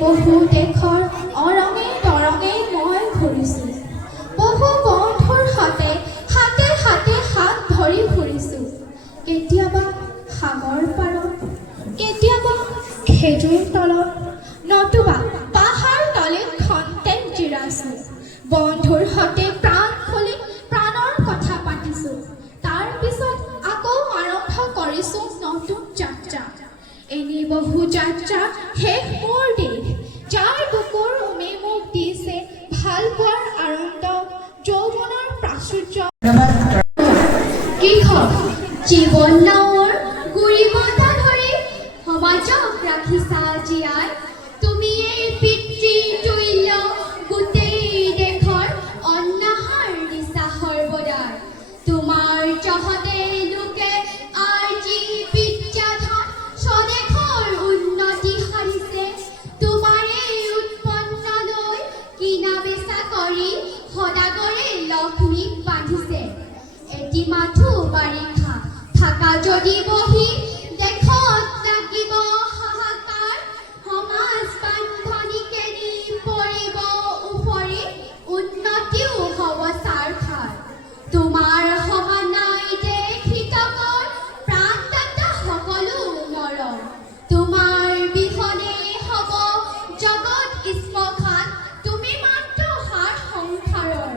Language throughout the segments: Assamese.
বহু দেশৰ অৰঙে তৰঙে মই ঘূৰিছোঁ। বহু বন্ধুৰ হাতে হাতে হাতে হাত ধৰি ফুৰিছোঁ। কেতিয়াবা সাগৰ পাৰত, কেতিয়াবা খেজুৰ তলত, নতুবা পাহাৰ তলে খন্তেক জিৰাইছোঁ। বন্ধুৰ সতে প্ৰাণ খুলি প্ৰাণৰ কথা পাতিছোঁ। তাৰ পিছত আকৌ আৰম্ভ কৰিছোঁ নতুন যাত্ৰা। এনে বহু যাত্ৰা শেষ মোৰ দেশ যাৰ বুকুৰ উমে মোক দিছে ভাল পোৱাৰ আনন্দ যৌৱনৰ প্ৰাচুৰ্য কৃষক জীৱন নাৱৰ গুৰি বন্ধা ধৰি সমাজক ৰাখিছা জীয়াই তুমি এই পিতৃ তুল্য গোটেই দেশৰ অন্নহাৰ দিছা সৰ্বদাই তোমাৰ জহতে লোকে আজি বিদ্যাধন স্বদেশৰ উন্নতি সাধিছে তোমাৰে উৎপন্ন লৈ কিনা বেচা কৰি সদাগৰে লক্ষ্মীক বান্ধিছে এটি মাথো বাৰিষা থাকা যদি বহি দেশত লাগিব হাহাকাৰ সমাজ বান্ধনিকে নি পৰিব উপৰি উন্নতিও হ'ব চাৰখাৰ তোমাৰ সমানাই দেশ হিতকৰ প্ৰাণদাতা সকলো মৰণ তোমাৰ বিহনে হ'ব জগত স্পঘাত তুমি মাত্ৰ সাৰ সংসাৰৰ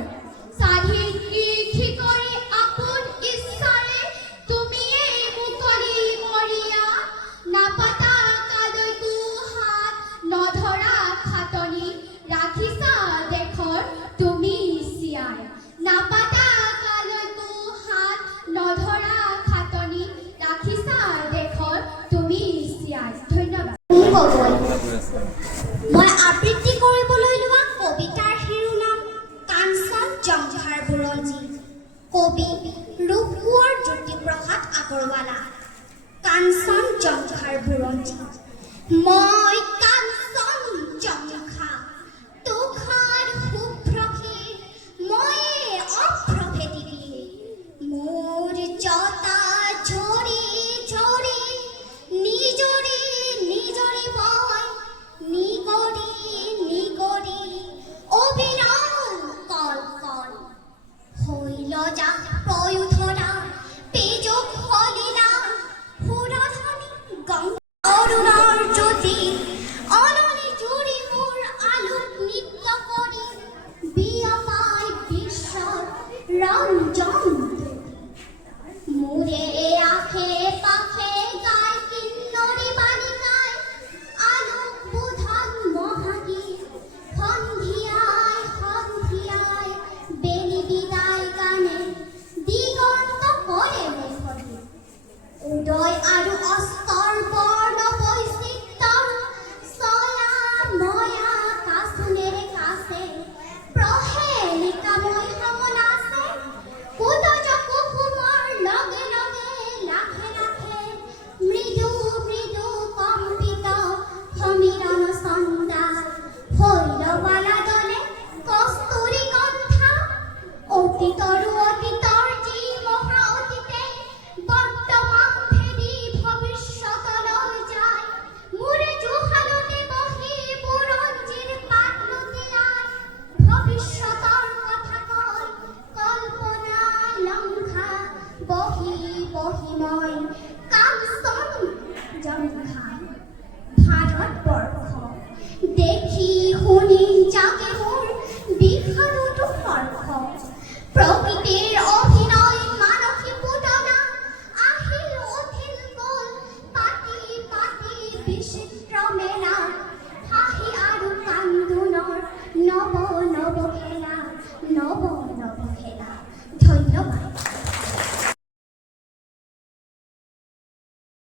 স্বাধীন কৃষি কৰি আপোন ইচ্ছাৰে তুমিয়েই মুকলি মৰিয়া নাপাতা কালৈকো হাত নধৰা খাটনি ৰাখিছা দেশৰ তুমি জীয়াই নাপাতা কালৈকো হাত নধৰা খাটনি ৰাখিছা দেশৰ তুমি জীয়াই ধন্যবাদ মই আবৃত্তি কৰিবলৈ লোৱা কবিতাৰ শিৰোনাম কাঞ্চন জংঘাৰ বুৰঞ্জী কবি ৰূপকোঁৱৰ জ্যোতিপ্ৰসাদ আগৰৱালা কাঞ্চন জংঘাৰ বুৰঞ্জী মই